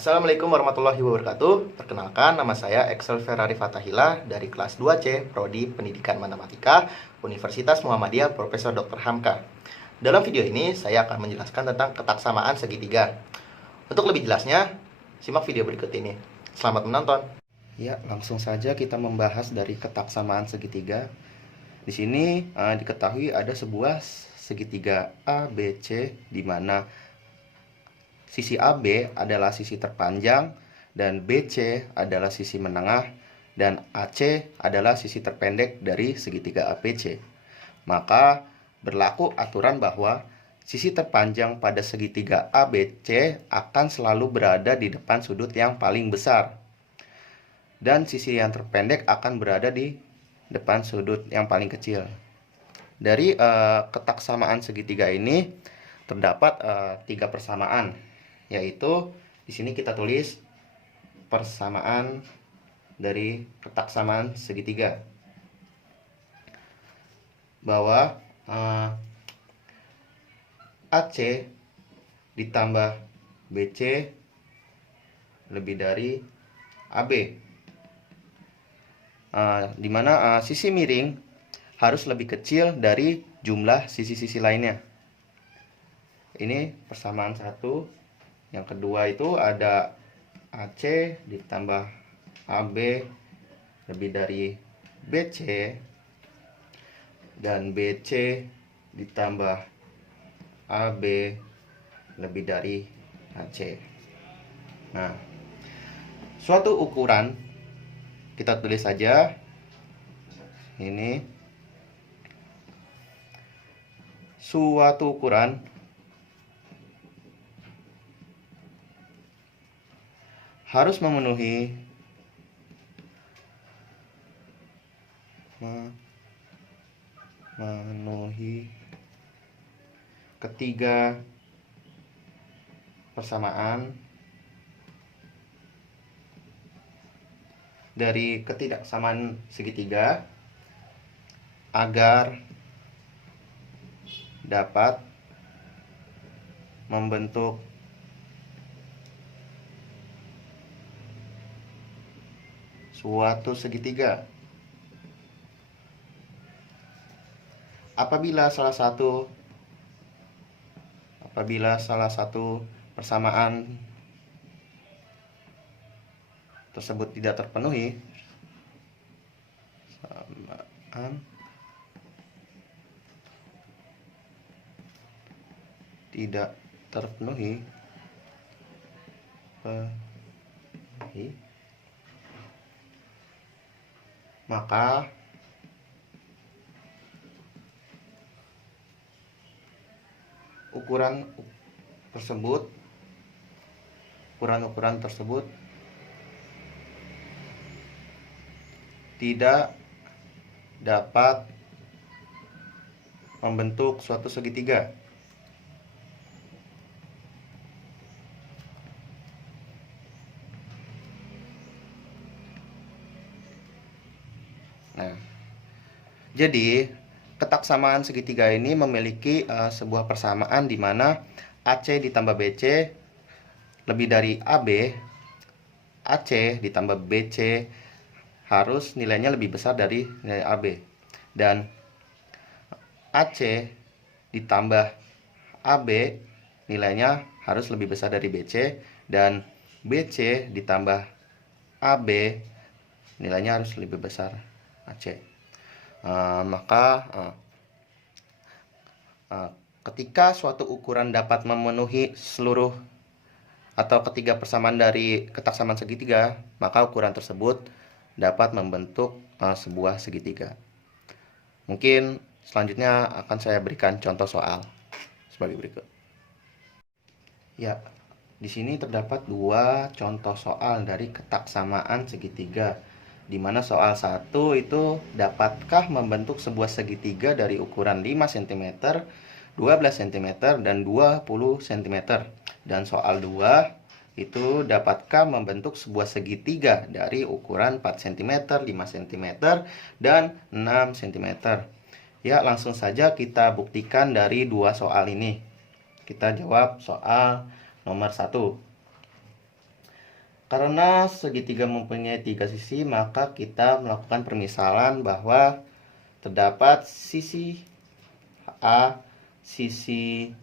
Assalamualaikum warahmatullahi wabarakatuh. Perkenalkan, nama saya Excel Ferrari Fatahila dari kelas 2C, Prodi Pendidikan Matematika, Universitas Muhammadiyah Profesor Dr. Hamka. Dalam video ini, saya akan menjelaskan tentang ketaksamaan segitiga. Untuk lebih jelasnya, simak video berikut ini. Selamat menonton. Ya, langsung saja kita membahas dari ketaksamaan segitiga. Di sini diketahui ada sebuah segitiga ABC di mana sisi AB adalah sisi terpanjang dan BC adalah sisi menengah dan AC adalah sisi terpendek dari segitiga ABC. Maka berlaku aturan bahwa sisi terpanjang pada segitiga ABC akan selalu berada di depan sudut yang paling besar. Dan sisi yang terpendek akan berada di depan sudut yang paling kecil. Dari ketaksamaan segitiga ini terdapat 3 persamaan, yaitu di sini kita tulis persamaan dari ketaksamaan segitiga bahwa AC ditambah BC lebih dari AB, di mana sisi miring harus lebih kecil dari jumlah sisi-sisi lainnya. Ini persamaan satu. Yang kedua itu ada AC ditambah AB lebih dari BC dan BC ditambah AB lebih dari AC. Nah, suatu ukuran kita tulis saja ini, suatu ukuran harus memenuhi ketiga persamaan dari ketidaksamaan segitiga agar dapat membentuk suatu segitiga. Apabila salah satu persamaan tersebut tidak terpenuhi, maka ukuran tersebut tidak dapat membentuk suatu segitiga. Nah, jadi ketaksamaan segitiga ini memiliki sebuah persamaan di mana AC ditambah BC lebih dari AB, AC ditambah BC harus nilainya lebih besar dari nilai AB, dan AC ditambah AB nilainya harus lebih besar dari BC, dan BC ditambah AB nilainya harus lebih besar AC. Maka ketika suatu ukuran dapat memenuhi seluruh atau ketiga persamaan dari ketaksamaan segitiga, maka ukuran tersebut dapat membentuk sebuah segitiga. Mungkin selanjutnya akan saya berikan contoh soal sebagai berikut. Ya, di sini terdapat 2 contoh soal dari ketaksamaan segitiga, di mana soal 1 itu, dapatkah membentuk sebuah segitiga dari ukuran 5 cm, 12 cm, dan 20 cm. Dan soal 2 itu, dapatkah membentuk sebuah segitiga dari ukuran 4 cm, 5 cm, dan 6 cm. Ya, langsung saja kita buktikan dari 2 soal ini. Kita jawab soal nomor 1. Karena segitiga mempunyai 3 sisi, maka kita melakukan permisalan bahwa terdapat sisi A, sisi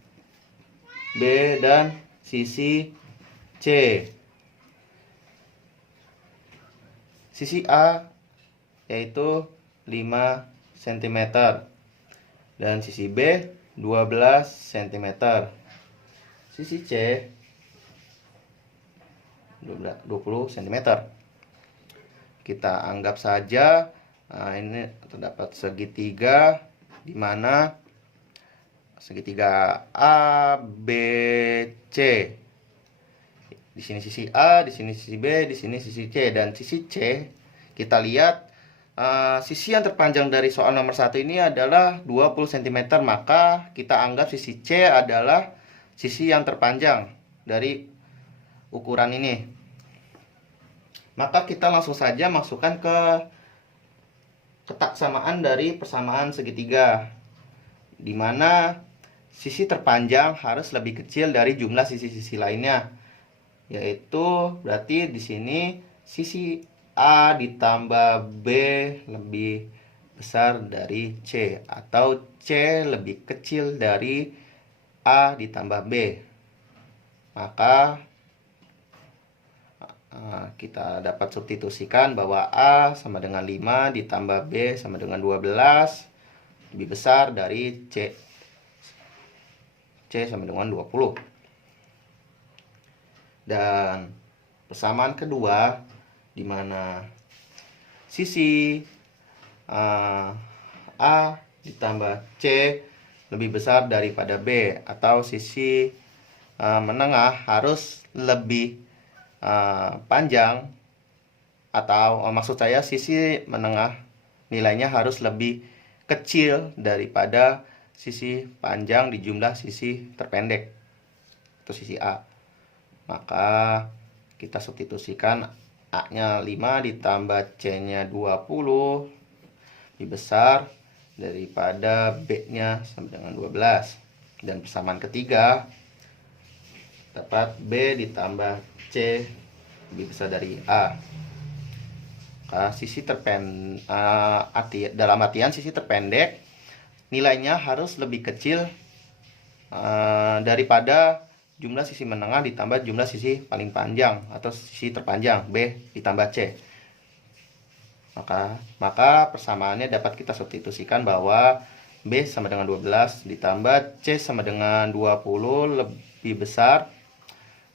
B, dan sisi C. Sisi A yaitu 5 cm dan sisi B 12 cm. Sisi C 20 cm. Kita anggap saja ini terdapat segitiga di mana segitiga A, B, C. Di sini sisi A, di sini sisi B, di sini sisi C, dan sisi C kita lihat sisi yang terpanjang dari soal nomor 1 ini adalah 20 cm, maka kita anggap sisi C adalah sisi yang terpanjang dari ukuran ini. Maka kita langsung saja masukkan ke kotak samaan dari persamaan segitiga, di mana sisi terpanjang harus lebih kecil dari jumlah sisi-sisi lainnya, yaitu berarti di sini sisi A ditambah B lebih besar dari C, atau C lebih kecil dari A ditambah B. Maka kita dapat substitusikan bahwa A sama dengan 5 ditambah B sama dengan 12 lebih besar dari C. C sama dengan 20. Dan persamaan kedua, di mana sisi A ditambah C lebih besar daripada B, atau sisi menengah harus lebih panjang, atau maksud saya sisi menengah nilainya harus lebih kecil daripada sisi panjang di jumlah sisi terpendek atau sisi A. Maka kita substitusikan A-nya 5 ditambah C-nya 20 lebih besar daripada B-nya sama dengan 12. Dan persamaan ketiga, dapat B ditambah C lebih besar dari A. Dalam artian sisi terpendek nilainya harus lebih kecil daripada jumlah sisi menengah ditambah jumlah sisi paling panjang atau sisi terpanjang B ditambah C. Maka persamaannya dapat kita substitusikan bahwa B sama dengan 12 ditambah C sama dengan 20 lebih besar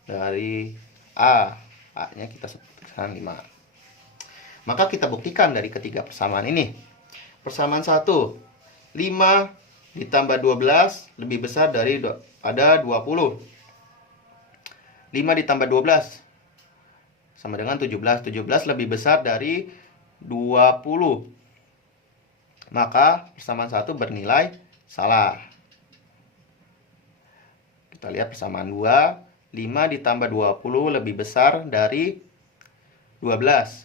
dari A. A-nya kita substitusikan 5. Maka kita buktikan dari ketiga persamaan ini. Persamaan 1, 5 ditambah 12 lebih besar daripada 20. 5 ditambah 12 sama dengan 17. 17 lebih besar dari 20. Maka persamaan 1 bernilai salah. Kita lihat persamaan 2. 5 ditambah 20 lebih besar dari 12.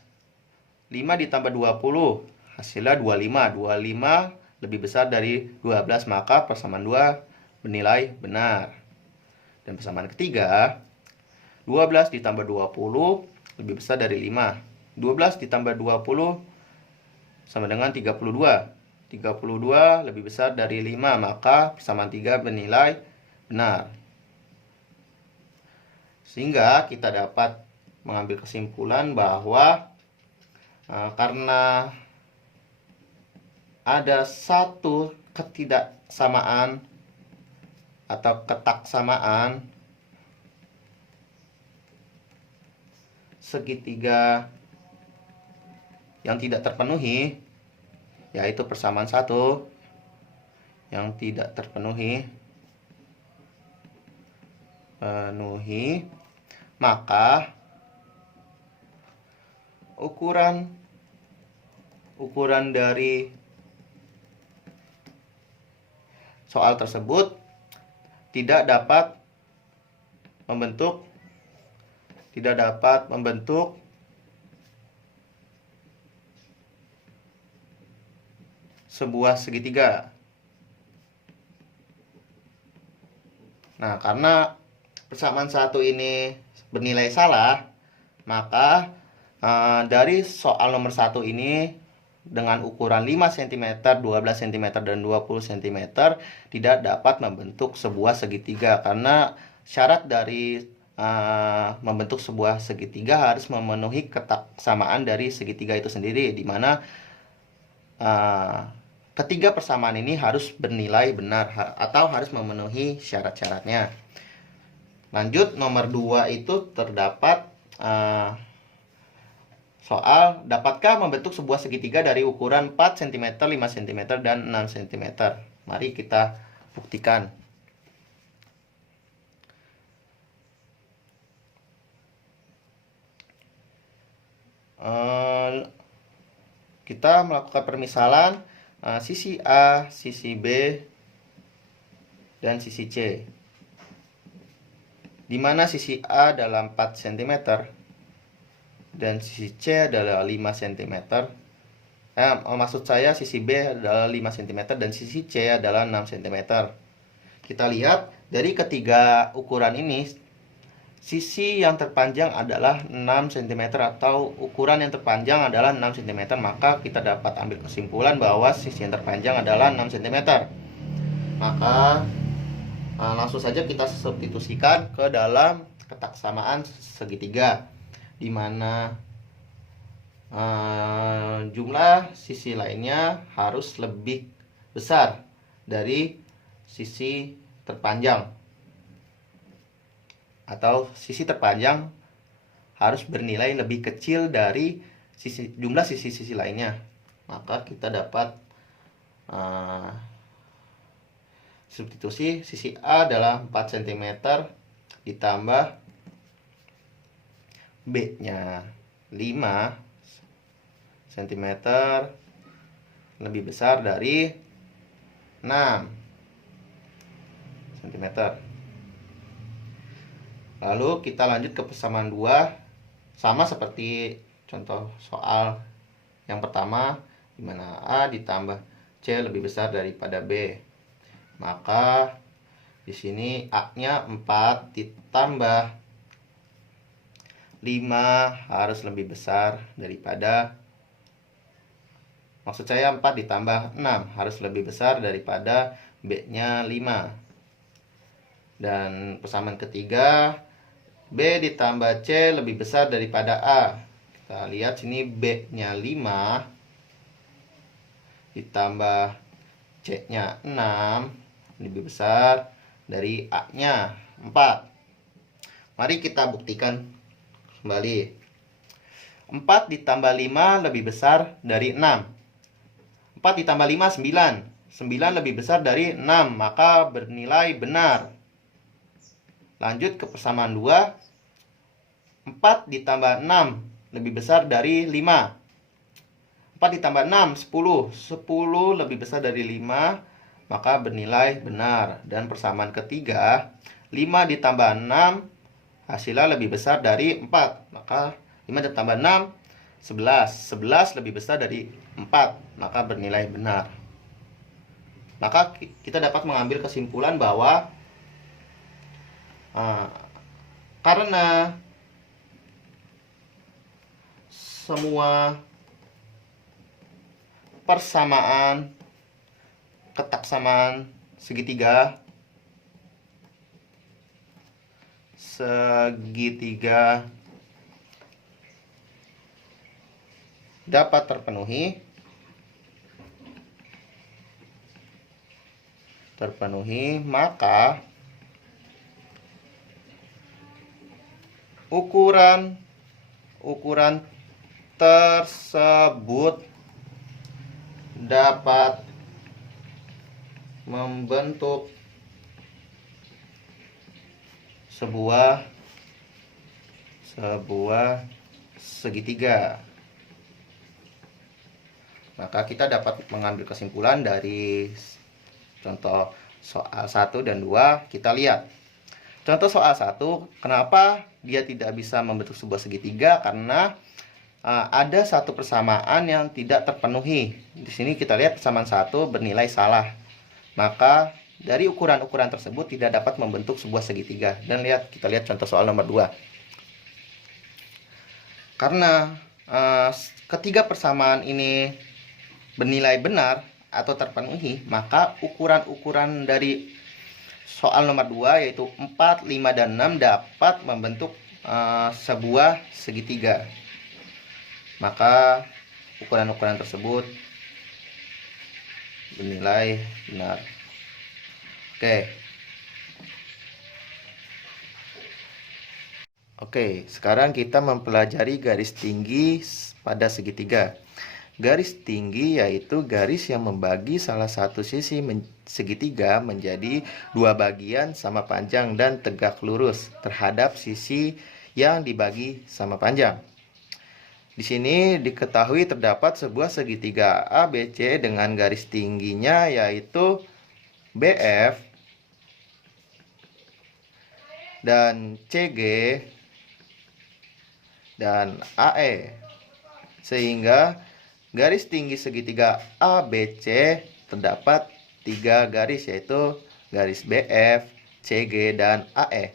5 ditambah 20 hasilnya 25. 25 lebih besar dari 12, maka persamaan 2 bernilai benar. Dan persamaan ketiga, 12 ditambah 20 lebih besar dari 5. 12 ditambah 20 sama dengan 32. 32 lebih besar dari 5, maka persamaan 3 bernilai benar. Sehingga kita dapat mengambil kesimpulan bahwa karena ada satu ketidaksamaan atau ketaksamaan segitiga yang tidak terpenuhi, yaitu persamaan 1 yang tidak terpenuhi, maka ukuran dari soal tersebut tidak dapat membentuk sebuah segitiga. Nah, karena persamaan 1 ini bernilai salah, Maka dari soal nomor 1 ini dengan ukuran 5 cm, 12 cm, dan 20 cm tidak dapat membentuk sebuah segitiga, karena syarat dari membentuk sebuah segitiga harus memenuhi kesamaan dari segitiga itu sendiri, di mana ketiga persamaan ini harus bernilai benar atau harus memenuhi syarat-syaratnya. Lanjut, nomor 2 itu terdapat soal, dapatkah membentuk sebuah segitiga dari ukuran 4 cm, 5 cm, dan 6 cm? Mari kita buktikan. Kita melakukan permisalan sisi A, sisi B, dan sisi C. Di mana sisi A adalah 4 cm dan sisi C adalah 5 cm. Maksud saya sisi B adalah 5 cm dan sisi C adalah 6 cm. Kita lihat dari ketiga ukuran ini, sisi yang terpanjang adalah 6 cm atau ukuran yang terpanjang adalah 6 cm. Maka kita dapat ambil kesimpulan bahwa sisi yang terpanjang adalah 6 cm. Maka langsung saja kita substitusikan ke dalam kesamaan segitiga, di mana jumlah sisi lainnya harus lebih besar dari sisi terpanjang, atau sisi terpanjang harus bernilai lebih kecil dari jumlah sisi-sisi lainnya. Maka kita dapat substitusi sisi A adalah 4 cm ditambah B-nya 5 cm lebih besar dari 6 cm. Lalu kita lanjut ke persamaan 2, sama seperti contoh soal yang pertama, di mana A ditambah C lebih besar daripada B. Maka di sini A-nya 4 ditambah 5 harus lebih besar daripada, maksud saya 4 ditambah 6 harus lebih besar daripada B-nya 5. Dan persamaan ketiga, B ditambah C lebih besar daripada A. Kita lihat sini B-nya 5 ditambah C-nya 6 lebih besar dari A-nya 4. Mari kita buktikan kembali. 4 ditambah 5 lebih besar dari 6. 4 ditambah 5 9. 9 lebih besar dari 6, maka bernilai benar. Lanjut ke persamaan 2. 4 ditambah 6 lebih besar dari 5. 4 ditambah 6 10. 10 lebih besar dari 5, maka bernilai benar. Dan persamaan ketiga, 5 ditambah 6 hasilnya lebih besar dari 4, maka 5 ditambah 6 11. 11 lebih besar dari 4, maka bernilai benar. Maka kita dapat mengambil kesimpulan bahwa karena semua persamaan kesamaan segitiga dapat terpenuhi, maka ukuran tersebut dapat membentuk sebuah segitiga. Maka kita dapat mengambil kesimpulan dari contoh soal 1 dan 2. Kita lihat contoh soal 1, kenapa dia tidak bisa membentuk sebuah segitiga? Karena ada satu persamaan yang tidak terpenuhi. Di sini kita lihat persamaan 1 bernilai salah. Maka dari ukuran-ukuran tersebut tidak dapat membentuk sebuah segitiga. Dan kita lihat contoh soal nomor 2. Karena ketiga persamaan ini bernilai benar atau terpenuhi, maka ukuran-ukuran dari soal nomor 2 yaitu 4, 5, dan 6 dapat membentuk sebuah segitiga. Maka ukuran-ukuran tersebut bernilai benar. Oke, sekarang kita mempelajari garis tinggi pada segitiga. Garis tinggi yaitu garis yang membagi salah satu sisi segitiga menjadi dua bagian sama panjang dan tegak lurus terhadap sisi yang dibagi sama panjang. Di sini diketahui terdapat sebuah segitiga ABC dengan garis tingginya yaitu BF dan CG dan AE, sehingga garis tinggi segitiga ABC terdapat 3 garis, yaitu garis BF, CG, dan AE.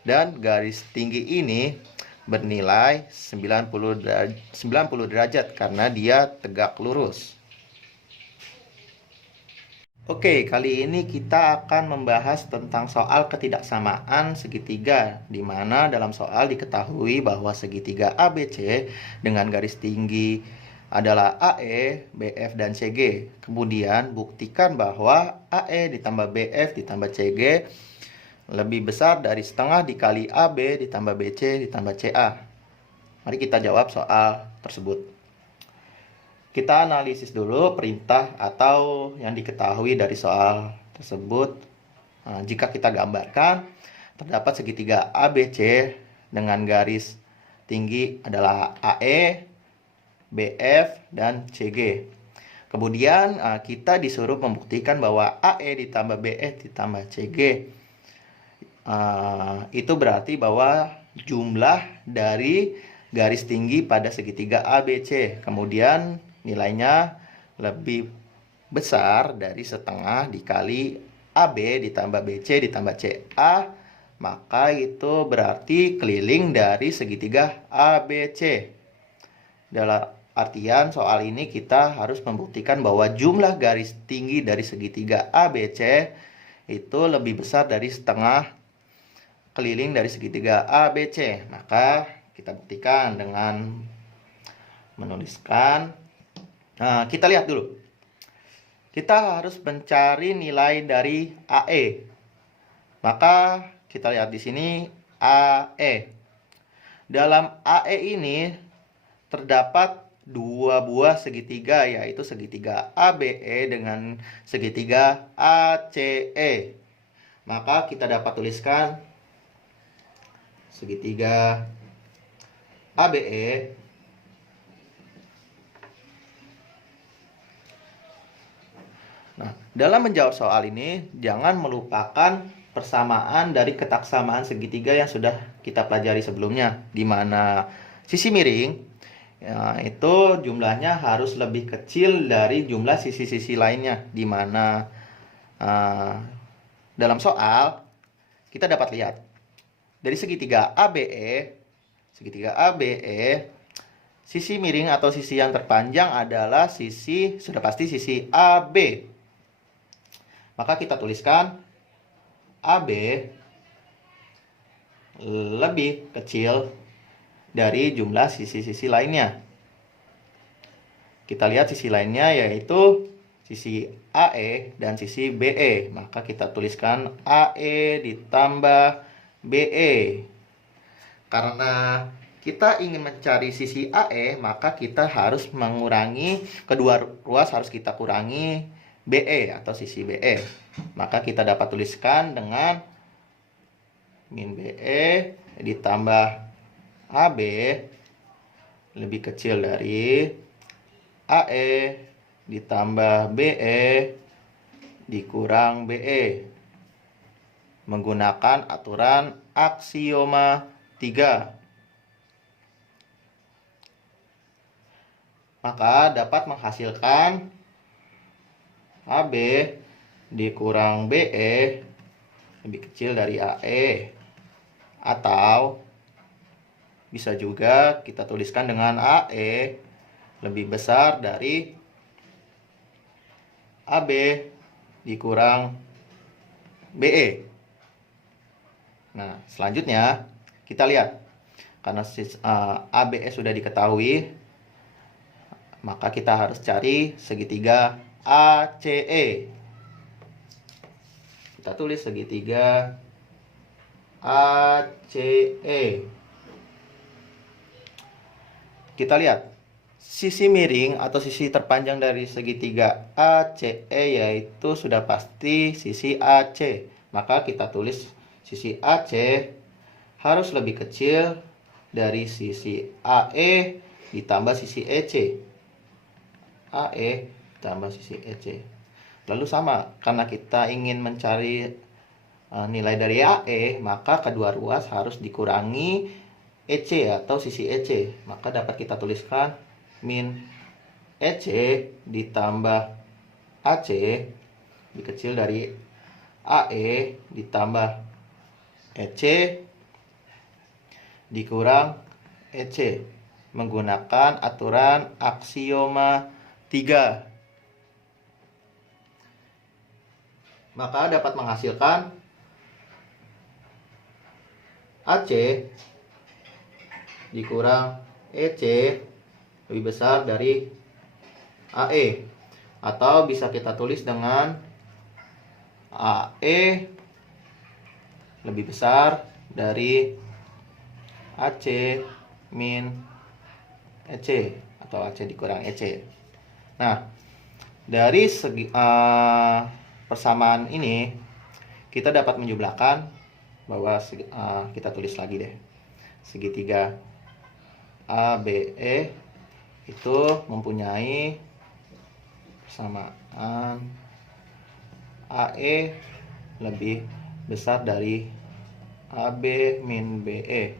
Dan garis tinggi ini bernilai 90 derajat karena dia tegak lurus. Oke, kali ini kita akan membahas tentang soal ketidaksamaan segitiga, di mana dalam soal diketahui bahwa segitiga ABC dengan garis tinggi adalah AE, BF, dan CG. Kemudian buktikan bahwa AE ditambah BF ditambah CG lebih besar dari setengah dikali AB ditambah BC ditambah CA. Mari kita jawab soal tersebut. Kita analisis dulu perintah atau yang diketahui dari soal tersebut. Jika kita gambarkan, terdapat segitiga ABC dengan garis tinggi adalah AE, BF, dan CG. Kemudian kita disuruh membuktikan bahwa AE ditambah BF ditambah CG itu berarti bahwa jumlah dari garis tinggi pada segitiga ABC. Kemudian nilainya lebih besar dari setengah dikali AB ditambah BC ditambah CA, maka itu berarti keliling dari segitiga ABC. Dalam artian soal ini kita harus membuktikan bahwa jumlah garis tinggi dari segitiga ABC itu lebih besar dari setengah keliling dari segitiga ABC. Maka kita buktikan dengan menuliskan. Nah, kita lihat dulu. Kita harus mencari nilai dari AE. Maka kita lihat di sini AE. Dalam AE ini terdapat dua buah segitiga, yaitu segitiga ABE dengan segitiga ACE. Maka kita dapat tuliskan segitiga ABE dalam menjawab soal ini, jangan melupakan persamaan dari ketaksamaan segitiga yang sudah kita pelajari sebelumnya, di mana sisi miring itu jumlahnya harus lebih kecil dari jumlah sisi-sisi lainnya, di mana dalam soal kita dapat lihat dari segitiga ABE, sisi miring atau sisi yang terpanjang adalah sudah pasti sisi AB. Maka kita tuliskan AB lebih kecil dari jumlah sisi-sisi lainnya. Kita lihat sisi lainnya yaitu sisi AE dan sisi BE. Maka kita tuliskan AE ditambah BE. Karena kita ingin mencari sisi AE, maka kita harus mengurangi kedua ruas, harus kita kurangi BE atau sisi BE. Maka kita dapat tuliskan dengan min BE ditambah AB lebih kecil dari AE ditambah BE dikurang BE menggunakan aturan aksioma 3. Maka dapat menghasilkan AB dikurang BE lebih kecil dari AE, atau bisa juga kita tuliskan dengan AE lebih besar dari AB dikurang BE. Nah, selanjutnya kita lihat. Karena ABE sudah diketahui, maka kita harus cari segitiga ACE. Kita tulis segitiga ACE. Kita lihat sisi miring atau sisi terpanjang dari segitiga ACE yaitu sudah pasti sisi AC. Maka kita tulis sisi AC harus lebih kecil dari sisi AE ditambah sisi EC. AE ditambah sisi EC. Lalu sama, karena kita ingin mencari nilai dari AE, maka kedua ruas harus dikurangi EC atau sisi EC. Maka dapat kita tuliskan min EC ditambah AC lebih kecil dari AE ditambah EC dikurang EC menggunakan aturan aksioma 3. Maka dapat menghasilkan AC dikurang EC lebih besar dari AE, atau bisa kita tulis dengan AE lebih besar dari AC min EC atau AC dikurang EC. Nah, dari segi persamaan ini kita dapat menjumlahkan bahwa kita tulis lagi deh, segitiga ABE itu mempunyai persamaan AE lebih besar dari AB min BE,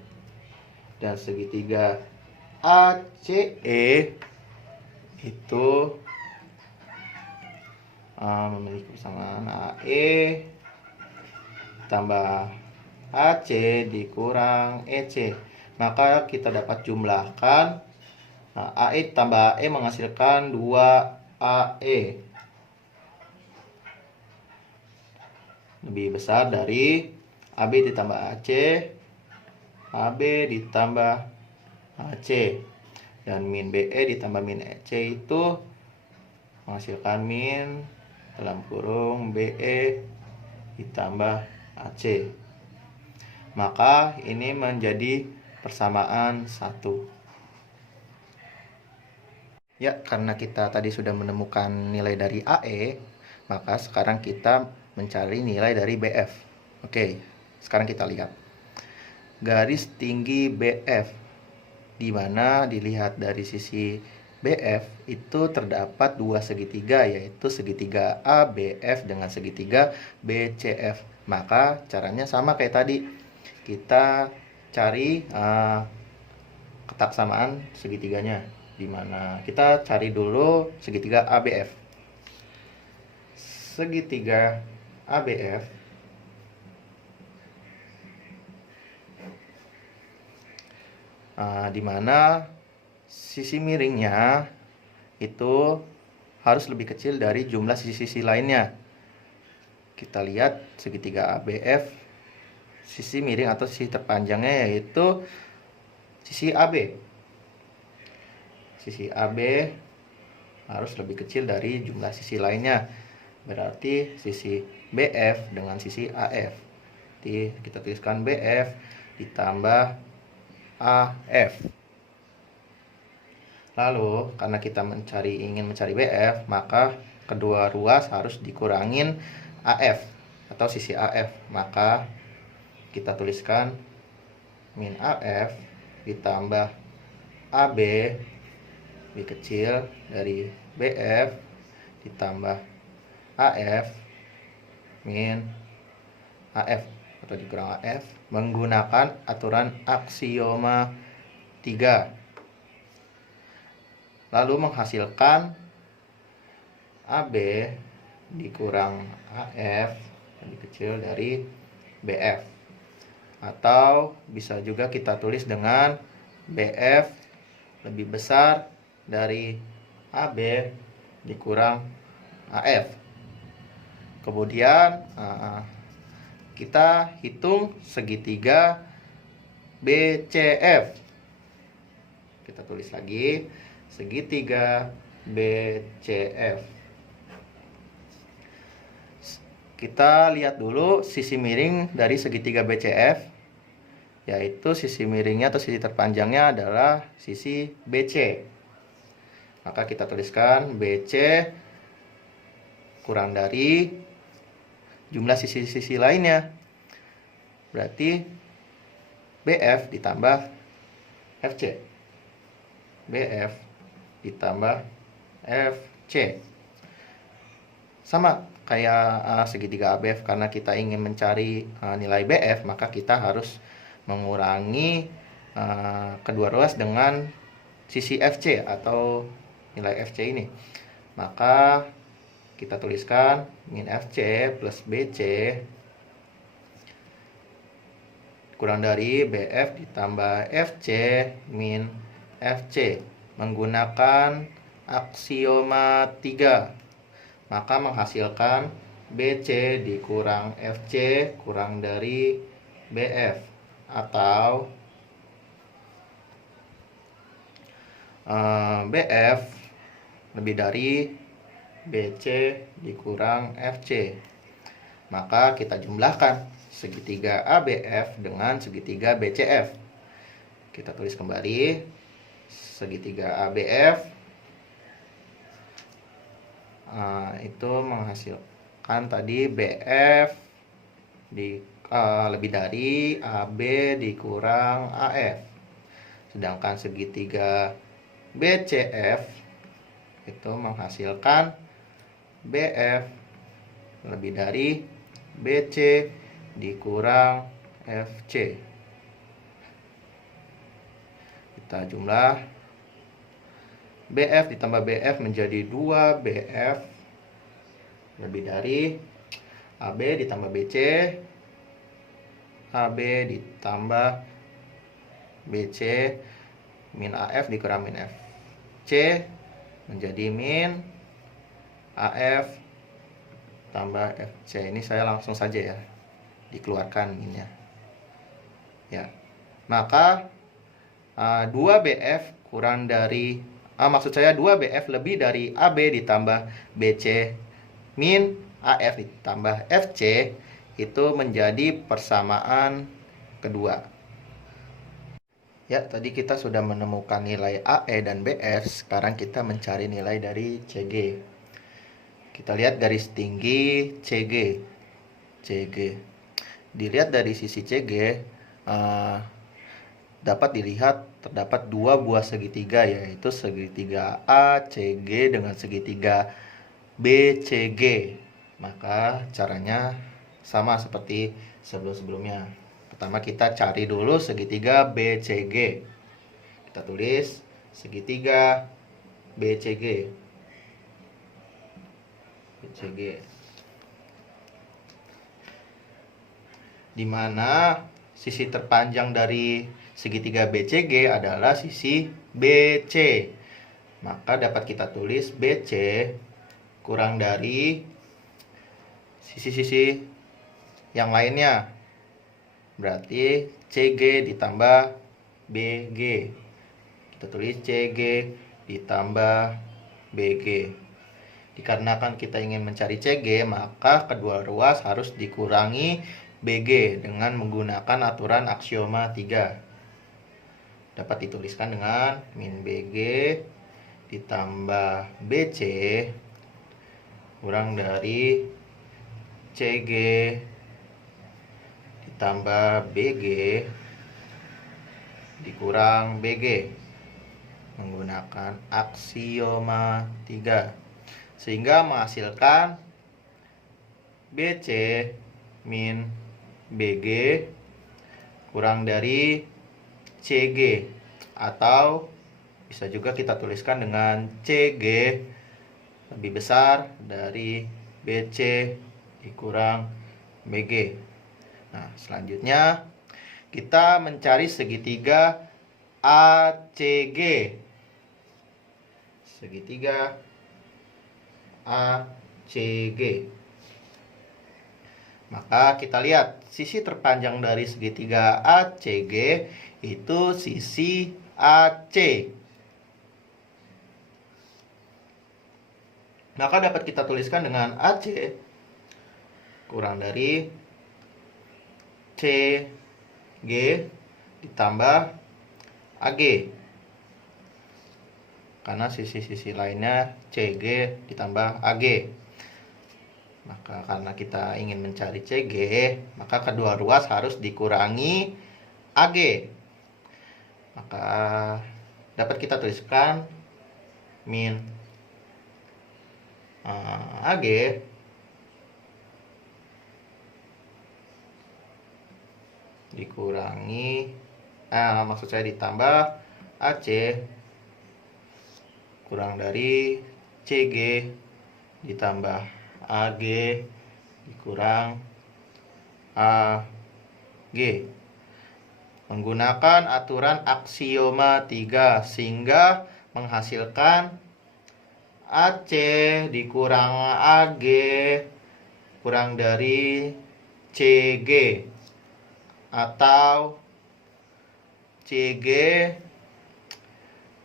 dan segitiga ACE itu memiliki persamaan AE tambah AC dikurang EC. Maka kita dapat jumlahkan AE tambah AE menghasilkan 2AE lebih besar dari AB ditambah AC, AB ditambah AC, dan min BE ditambah min EC itu menghasilkan min dalam kurung BE ditambah AC. Maka ini menjadi persamaan 1. Ya, karena kita tadi sudah menemukan nilai dari AE, maka sekarang kita mencari nilai dari BF. Oke, sekarang kita lihat garis tinggi BF, di mana dilihat dari sisi BF itu terdapat dua segitiga, yaitu segitiga ABF dengan segitiga BCF. Maka caranya sama kayak tadi, kita cari ketaksamaan segitiganya, di mana kita cari dulu segitiga ABF. Segitiga ABF di mana sisi miringnya itu harus lebih kecil dari jumlah sisi-sisi lainnya. Kita lihat segitiga ABF, sisi miring atau sisi terpanjangnya yaitu sisi AB. Sisi AB harus lebih kecil dari jumlah sisi lainnya. Berarti sisi BF dengan sisi AF. Jadi kita tuliskan BF ditambah AF. Lalu karena kita ingin mencari BF, maka kedua ruas harus dikurangin AF atau sisi AF. Maka kita tuliskan min AF ditambah AB lebih kecil dari BF ditambah AF min AF atau dikurang AF menggunakan aturan aksioma 3. Lalu menghasilkan AB dikurang AF lebih kecil dari BF, atau bisa juga kita tulis dengan BF lebih besar dari AB dikurang AF. Kemudian kita hitung segitiga BCF. Kita tulis lagi segitiga BCF. Kita lihat dulu sisi miring dari segitiga BCF, yaitu sisi miringnya atau sisi terpanjangnya adalah sisi BC. Maka kita tuliskan BC kurang dari jumlah sisi-sisi lainnya. Berarti BF ditambah FC. BF ditambah FC. Sama kayak segitiga ABF, karena kita ingin mencari nilai BF, maka kita harus mengurangi kedua ruas dengan sisi FC atau nilai FC ini. Maka kita tuliskan min FC plus BC kurang dari BF ditambah FC min FC menggunakan aksioma 3. Maka menghasilkan BC dikurang FC kurang dari BF, atau BF lebih dari BC dikurang FC. Maka kita jumlahkan segitiga ABF dengan segitiga BCF. Kita tulis kembali segitiga ABF itu menghasilkan tadi BF lebih dari AB dikurang AF. Sedangkan segitiga BCF itu menghasilkan BF lebih dari BC dikurang FC. Kita jumlah BF ditambah BF menjadi 2BF lebih dari AB ditambah BC, AB ditambah BC min AF dikurang min FC menjadi min AF tambah FC. Ini saya langsung saja ya, dikeluarkan minnya ya. Maka 2BF kurang dari maksud saya 2BF lebih dari AB ditambah BC min AF ditambah FC itu menjadi persamaan kedua. Ya, tadi kita sudah menemukan nilai AE dan BF. Sekarang kita mencari nilai dari CG. Kita lihat garis tinggi CG. Dilihat dari sisi CG, dapat dilihat terdapat dua buah segitiga, yaitu segitiga ACG dengan segitiga BCG. Maka caranya sama seperti sebelum-sebelumnya. Pertama kita cari dulu segitiga BCG. Kita tulis segitiga BCG. Di mana sisi terpanjang dari segitiga BCG adalah sisi BC. Maka dapat kita tulis BC kurang dari sisi-sisi yang lainnya. Berarti CG ditambah BG. Kita tulis CG ditambah BG. Dikarenakan kita ingin mencari CG, maka kedua ruas harus dikurangi BG dengan menggunakan aturan aksioma 3. Dapat dituliskan dengan min BG ditambah BC kurang dari CG ditambah BG dikurang BG menggunakan aksioma 3, sehingga menghasilkan BC min BG kurang dari CG, atau bisa juga kita tuliskan dengan CG lebih besar dari BC dikurang BG. Nah, selanjutnya kita mencari segitiga ACG. Segitiga ACG. Maka kita lihat sisi terpanjang dari segitiga ACG itu sisi AC. Maka dapat kita tuliskan dengan AC kurang dari CG ditambah AG. Karena sisi-sisi lainnya CG ditambah AG. Maka karena kita ingin mencari CG, maka kedua ruas harus dikurangi AG. Maka dapat kita tuliskan min AG dikurangi maksud saya ditambah AC kurang dari CG ditambah AG dikurang AG. Menggunakan aturan aksioma 3 sehingga menghasilkan AC dikurang AG kurang dari CG atau CG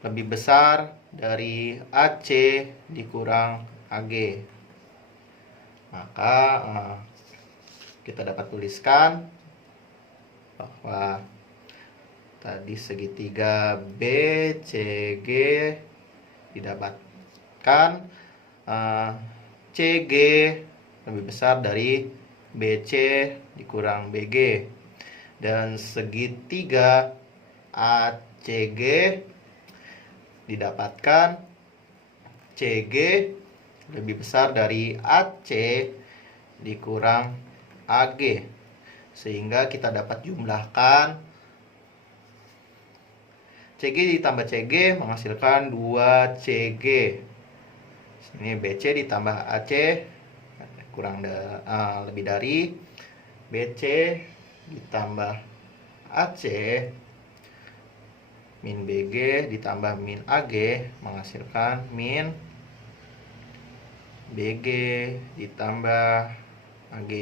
lebih besar dari AC dikurang AG. Maka kita dapat tuliskan bahwa tadi segitiga BCG didapatkan CG lebih besar dari BC dikurang BG, dan segitiga ACG didapatkan CG lebih besar dari AC dikurang AG, sehingga kita dapat jumlahkan CG ditambah CG menghasilkan 2CG. Ini BC ditambah AC kurang lebih dari BC ditambah AC min BG ditambah min AG menghasilkan min BG ditambah AG,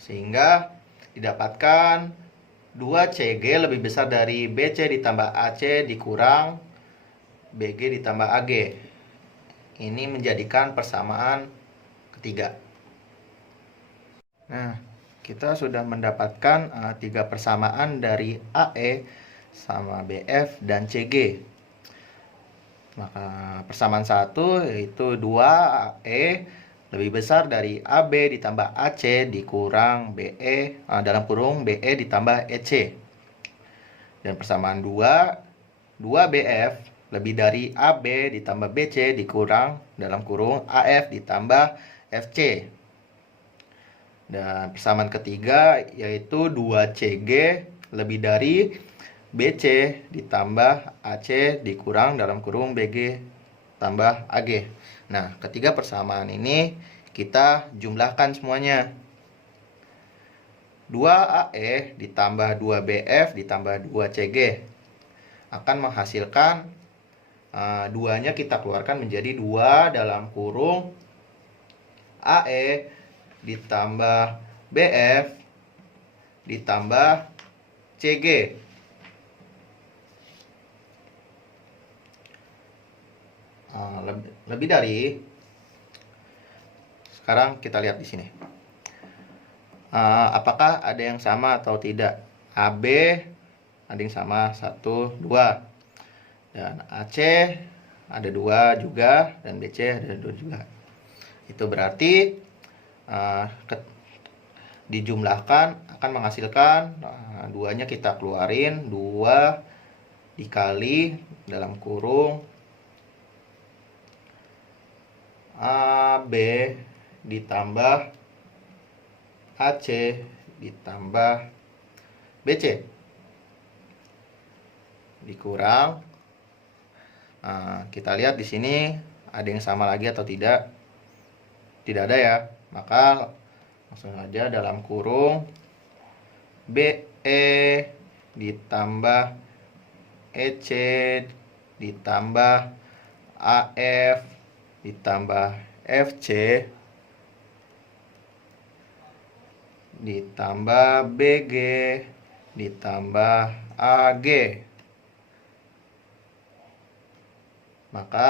sehingga didapatkan 2CG lebih besar dari BC ditambah AC dikurang BG ditambah AG. Ini menjadikan persamaan ketiga. Nah, kita sudah mendapatkan 3 persamaan dari AE sama BF dan CG. Maka persamaan 1 yaitu 2AE lebih besar dari AB ditambah AC dikurang BE dalam kurung BE ditambah EC. Dan persamaan 2 2BF lebih dari AB ditambah BC dikurang dalam kurung AF ditambah FC. Dan persamaan ketiga yaitu 2CG lebih dari BC ditambah AC dikurang dalam kurung BG tambah AG. Nah, ketiga persamaan ini kita jumlahkan semuanya. 2AE ditambah 2BF ditambah 2CG akan menghasilkan duanya kita keluarkan menjadi 2 dalam kurung AE ditambah BF ditambah CG. Lebih dari, sekarang kita lihat di sini. Apakah ada yang sama atau tidak? AB ada yang sama 1, 2. Dan AC ada 2 juga, dan BC ada 2 juga. Itu berarti dijumlahkan akan menghasilkan duanya kita keluarin 2 dikali dalam kurung AB ditambah AC ditambah BC dikurang kita lihat di sini ada yang sama lagi atau tidak. Tidak ada ya, maka langsung saja dalam kurung BE ditambah EC ditambah AF ditambah FC ditambah BG ditambah AG. Maka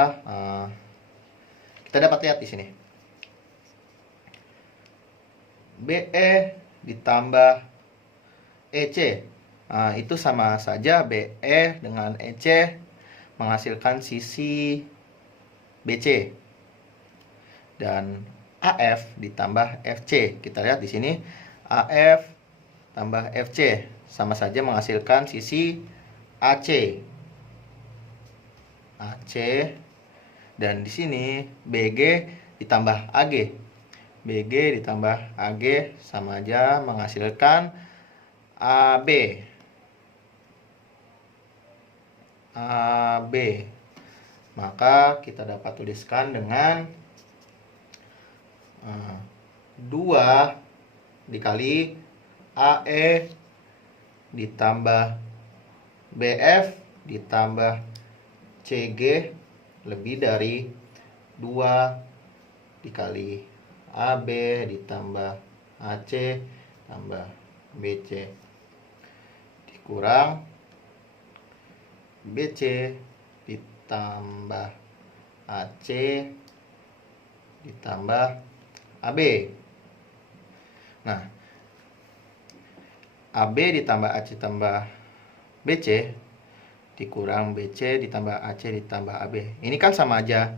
kita dapat lihat di sini. BE ditambah EC. Itu sama saja, BE dengan EC menghasilkan sisi BC. Dan AF ditambah FC. Kita lihat di sini AF tambah FC sama saja menghasilkan sisi AC. AC, dan di sini BG ditambah AG. BG ditambah AG sama aja menghasilkan AB. AB. Maka kita dapat tuliskan dengan 2 dikali AE ditambah BF ditambah CG lebih dari 2 dikali AB ditambah AC tambah BC dikurang BC ditambah AC ditambah AB. Nah, AB ditambah AC tambah BC dikurang BC ditambah AC ditambah AB. Ini kan sama aja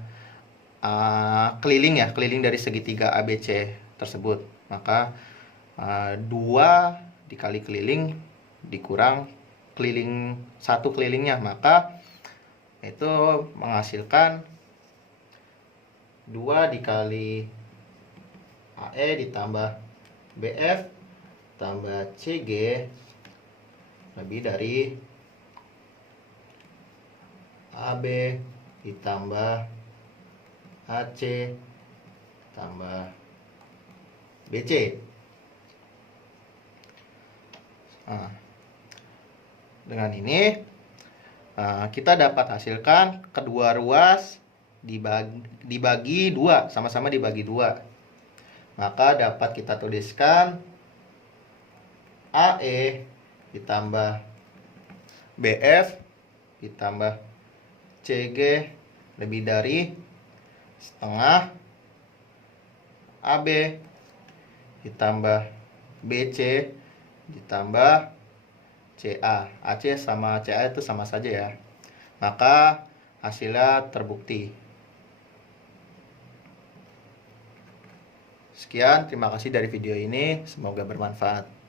keliling ya, keliling dari segitiga ABC tersebut. Maka 2 dikali keliling dikurang keliling satu kelilingnya, maka itu menghasilkan 2 dikali AE ditambah BF tambah CG lebih dari AB ditambah AC tambah BC. Dengan ini kita dapat hasilkan kedua ruas dibagi 2, sama-sama dibagi 2. Maka dapat kita tuliskan AE ditambah BF ditambah CG lebih dari setengah AB ditambah BC ditambah CA. AC sama CA itu sama saja ya. Maka hasilnya terbukti. Sekian, terima kasih dari video ini. Semoga bermanfaat.